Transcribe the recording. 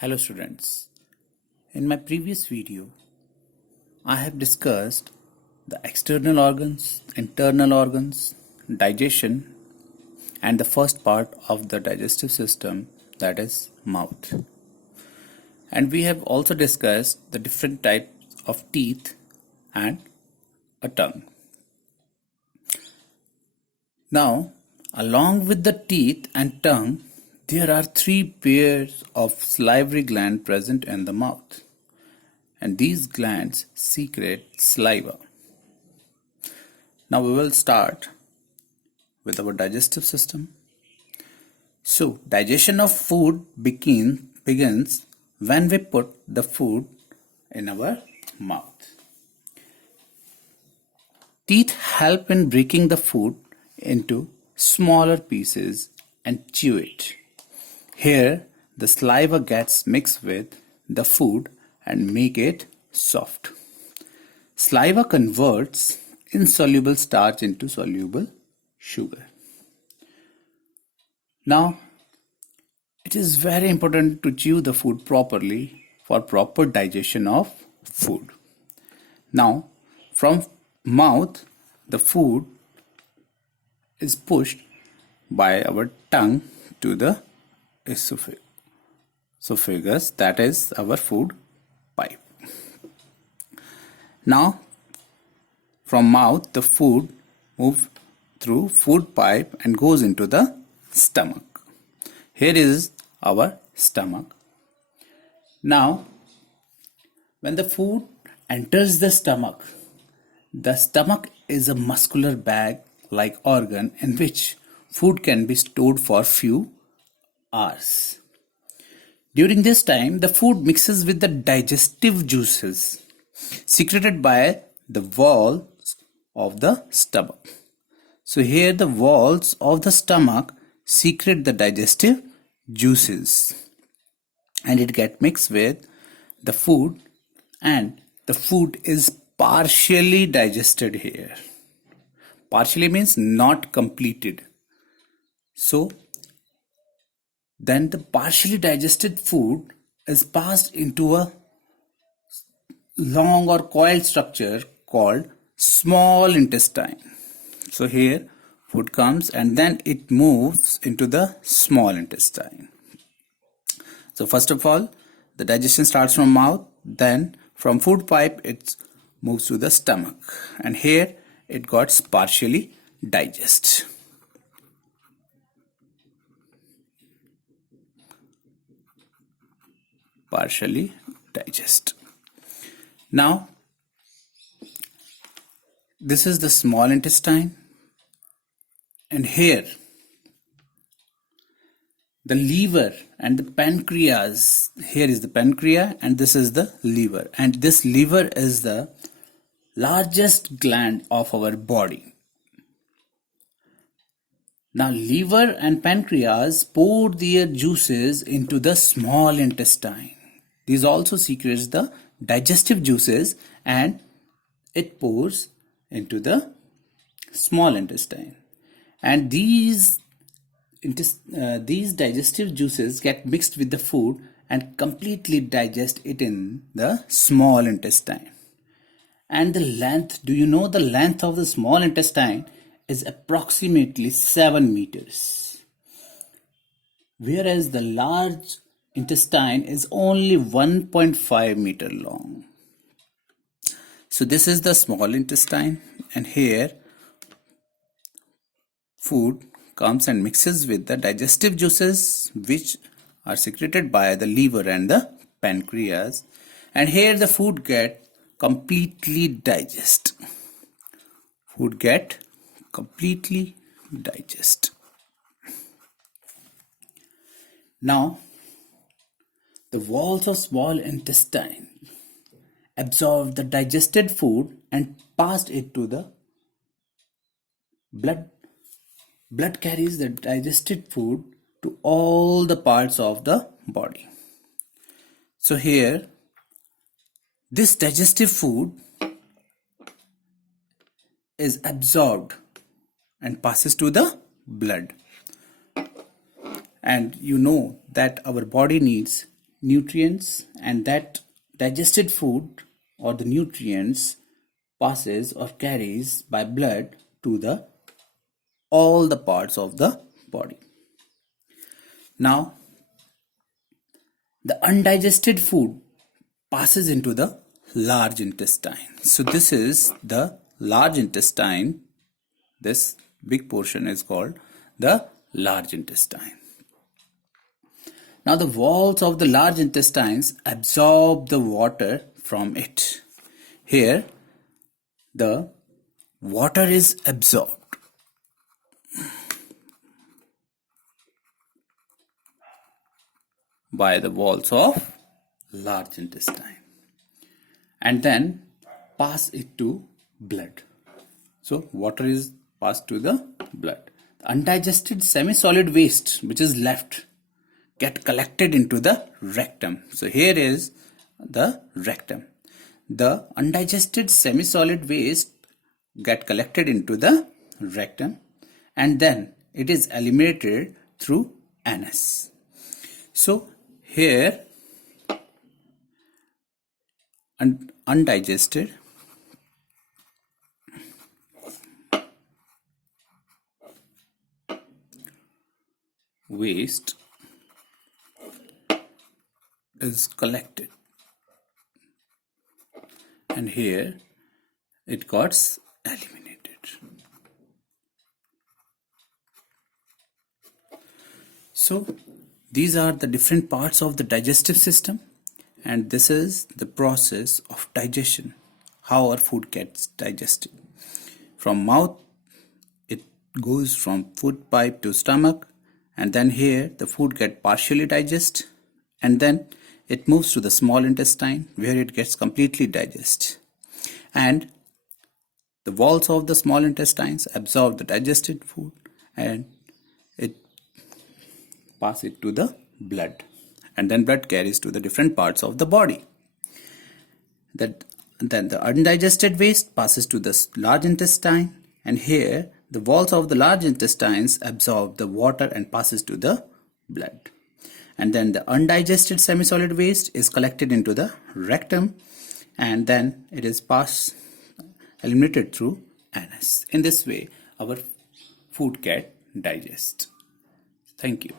Hello students, in my previous video I have discussed the external organs, internal organs, digestion and the first part of the digestive system, that is mouth. And we have also discussed the different types of teeth and a tongue. Now, along with the teeth and tongue, there are three pairs of salivary glands present in the mouth, and these glands secrete saliva. Now we will start with our digestive system. So, digestion of food begins when we put the food in our mouth. Teeth help in breaking the food into smaller pieces and chew it. Here, the saliva gets mixed with the food and make it soft. Saliva converts insoluble starch into soluble sugar. Now, it is very important to chew the food properly for proper digestion of food. Now, from mouth, the food is pushed by our tongue to the esophagus, that is our food pipe. Now, from mouth, the food moves through food pipe and goes into the stomach. Here is our stomach. Now, when the food enters the stomach is a muscular bag-like organ in which food can be stored for few hours. During this time, the food mixes with the digestive juices secreted by the walls of the stomach. So here the walls of the stomach secrete the digestive juices and it gets mixed with the food, and the food is partially digested here. Partially means not completed. So then the partially digested food is passed into a long or coiled structure called small intestine. So here food comes and then it moves into the small intestine. So first of all, the digestion starts from mouth, then from food pipe it moves to the stomach, and here it got partially digested. Partially digest. Now, this is the small intestine, and here the liver and the pancreas. Here is the pancreas and this is the liver, and this liver is the largest gland of our body. Now, liver and pancreas pour their juices into the small intestine. These also secretes the digestive juices and it pours into the small intestine. And these digestive juices get mixed with the food and completely digest it in the small intestine. And the length, do you know the length of the small intestine is approximately 7 meters, whereas the large intestine is only 1.5 meter long. So this is the small intestine, and here food comes and mixes with the digestive juices which are secreted by the liver and the pancreas, and here the food get completely digest. Food get completely digest. Now, the walls of small intestine absorb the digested food and passed it to the blood. Blood carries the digested food to all the parts of the body. So here, this digestive food is absorbed and passes to the blood. And you know that our body needs nutrients, and that digested food or the nutrients passes or carries by blood to the all the parts of the body. Now the undigested food passes into the large intestine. So this is the large intestine. This big portion is called the large intestine. Now the walls of the large intestines absorb the water from it. Here the water is absorbed by the walls of large intestine and then pass it to blood. So water is passed to the blood. The undigested semi-solid waste which is left get collected into the rectum. So here is the rectum. The undigested semi-solid waste get collected into the rectum and then it is eliminated through anus. So here undigested waste is collected and here it got eliminated. So these are the different parts of the digestive system, and this is the process of digestion, how our food gets digested. From mouth it goes from food pipe to stomach, and then here the food gets partially digested and then it moves to the small intestine where it gets completely digested, and the walls of the small intestines absorb the digested food and it pass it to the blood, and then blood carries to the different parts of the body. Then the undigested waste passes to the large intestine, and here the walls of the large intestines absorb the water and passes to the blood. And then the undigested semi-solid waste is collected into the rectum and then it is eliminated through anus. In this way our food get digested. Thank you.